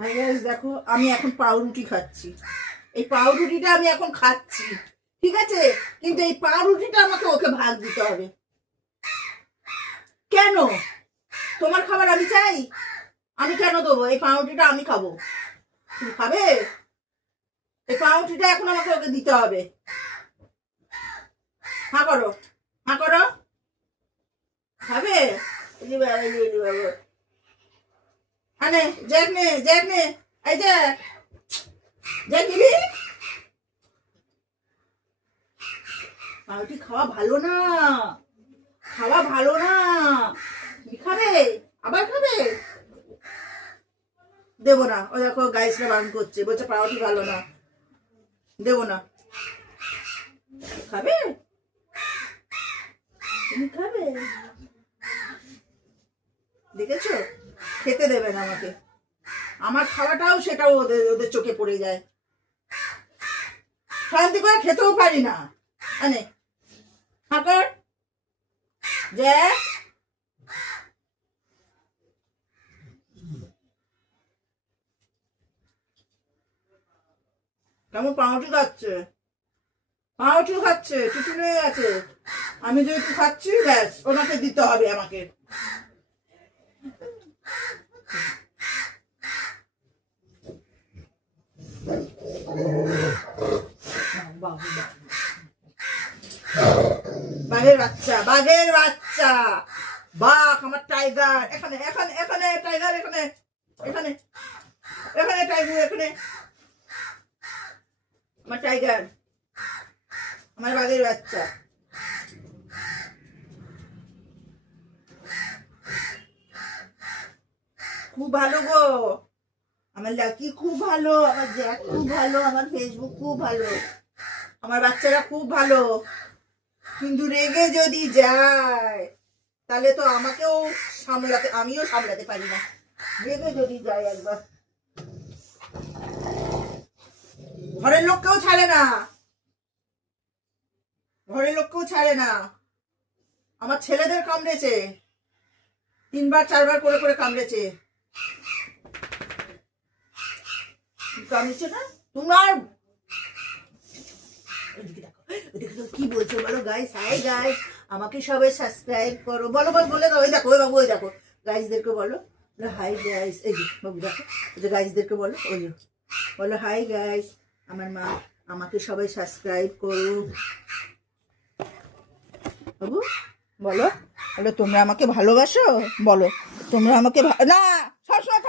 Hi guys, দেখো আমি এখন পাউরুটি খাচ্ছি। এই পাউরুটিটা আমি এখন খাচ্ছি, ঠিক আছে? কিন্তু এই পাউরুটিটা আমাকে ওকে ভাগ দিতে হবে। কেন? তোমার খাবার আমি চাই? আমি কেন দেবো? এই পাউরুটিটা আমি খাবো, তুমি খাবে? এই পাউরুটিটা এখন আমাকে ওকে দিতে হবে। হ্যাঁ করো, হ্যাঁ করো। খাবে? আনে জ্যাক নে, জ্যাক নে, এই যে জ্যাক নিবি? পাউরুটি খাওয়া ভালো না, খাওয়া ভালো না। তুমি খাবে? আবার খাবে? দেবো না। ও দেখো গাইসরা বারণ করছে, বলছে পাউরুটি ভালো না, দেবো না। খাবে? তুমি খাবে? দেখেছো, খেতে দেবে না আমাকে। আমার খাওয়াটাও সেটাও ওদের ওদের চোখে পড়ে যায়। শান্তি করে খেতেও পারি না। আনে হাঁকার যে কেমন পাউরুটি খাচ্ছে, পাউরুটি খাচ্ছে, টিফিন হয়ে গেছে। আমি যেহেতু খাচ্ছি ব্যাস ওনাকে দিতে হবে আমাকে। বাঘের বাচ্চা, বাঘের বাচ্চা, বাঘ আমার টাইগার। এখানে এখানে এখানে টাইগার, এখানে এখানে এখানে টাইগার, এখানে আমার টাইগার, আমার বাঘের বাচ্চা। খুব ভালো গো, আমার লাকি খুব ভালো, আমার জ্যাক খুব ভালো, আমার ফেসবুক খুব ভালো, আমার বাচ্চারা খুব ভালো। কিন্তু রেগে যদি যায় তাহলে তো আমাকেও সামলাতে, আমিও সামলাতে পারি না। রেগে যদি যায় একবার, ঘরের লোককেও ছাড়ে না, ঘরের লোককেও ছাড়ে না। আমার ছেলেদের কামড়েছে, 3বার 4বার করে করে কামড়েছে। কামড়েছে না তোমার? কি বলছো বলো গাইস? হাই গাইস, আমাকে সবাই সাবস্ক্রাইব করো, বলো বলো, বলে দাও। ওই দেখো, ওই বাবু, ওই দেখো গাইসদেরকে বলো হাই গাইস। এই যে বাবু দেখো, ওই যে গাইসদেরকে বলো, ওই যে বলো হাই গাইস, আমার মা, আমাকে সবাই সাবস্ক্রাইব করো। বাবু বলো, বলো তোমরা আমাকে ভালোবাসো, বলো তোমরা আমাকে না। সবসময়